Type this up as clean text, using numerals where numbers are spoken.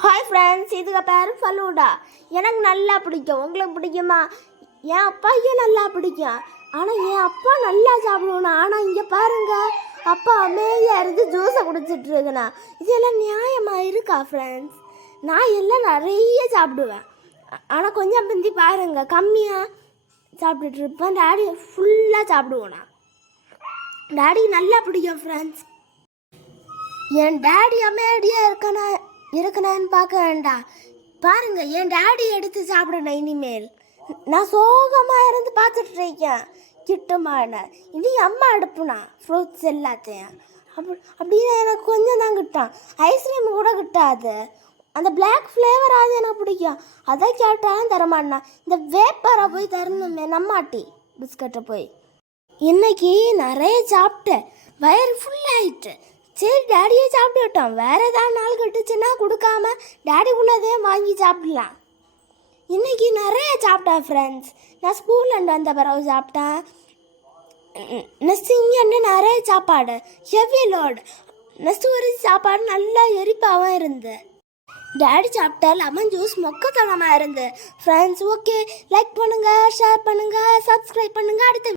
Hi friends, இதுக்கு பேர் ஃபலூடா. எனக்கு நல்லா பிடிக்கும். உங்களுக்கு பிடிக்குமா? என் அப்பாவுக்கே நல்லா பிடிக்கும். ஆனால் என் அப்பா நல்லா சாப்பிடுவேண்ணா. ஆனால் இங்கே பாருங்க, அப்பா அமைதியாக இருந்து ஜூஸை குடிச்சிட்டு இருக்குண்ணா. இதெல்லாம் நியாயமாக இருக்கா ஃப்ரெண்ட்ஸ்? நான் எல்லாம் நிறைய சாப்பிடுவேன். ஆனால் கொஞ்சம் பிந்தி பாருங்க, கம்மியாக சாப்பிட்டுட்டு இருப்பேன். டாடி ஃபுல்லாக சாப்பிடுவேண்ணா. டாடி நல்லா பிடிக்கும் ஃப்ரெண்ட்ஸ். என் டாடி அமைதியாக இருக்கணான்னு பார்க்க வேண்டாம். பாருங்க, என் டாடி எடுத்து சாப்பிடணும். இனிமேல் நான் சோகமாக இருந்து பார்த்துட்டு இருக்கேன். கிட்டுமான இனி அம்மா எடுப்புனா ஃப்ரூட்ஸ் எல்லாத்தையும் அப்படின்னு எனக்கு கொஞ்சம் தான் கிட்டான். ஐஸ்கிரீம் கூட கிட்டாது. அந்த பிளாக் ஃப்ளேவர் அது எனக்கு பிடிக்கும். அதை கேட்டாலும் தரமாட்டா. இந்த வேப்பரை போய் தரணுமே நம்மாட்டி பிஸ்கட்டை போய். இன்னைக்கு நிறைய சாப்பிட்டேன், வயிறு ஃபுல்லாகிட்டு. சரி, டேடியே சாப்பிட்டுட்டோம். வேறு ஏதாவது நாள் கட்டுச்சுன்னா கொடுக்காம டேடிக்குள்ளதே வாங்கி சாப்பிடலாம். இன்றைக்கி நிறைய சாப்பிட்டேன் ஃப்ரெண்ட்ஸ். நான் ஸ்கூலில் வந்த பிறகு சாப்பிட்டேன். நெஸ்டிங்கன்னு நிறைய சாப்பாடு, ஹெவி லோடு. நெஸ்ட் ஒரு சாப்பாடு நல்லா எரிப்பாகவும் இருந்து. டேடி சாப்பிட்டா லெமன் ஜூஸ் மொக்கத்தனமாக இருந்து. ஃப்ரெண்ட்ஸ், ஓகே, லைக் பண்ணுங்கள், ஷேர் பண்ணுங்கள், சப்ஸ்கிரைப் பண்ணுங்கள். அடுத்த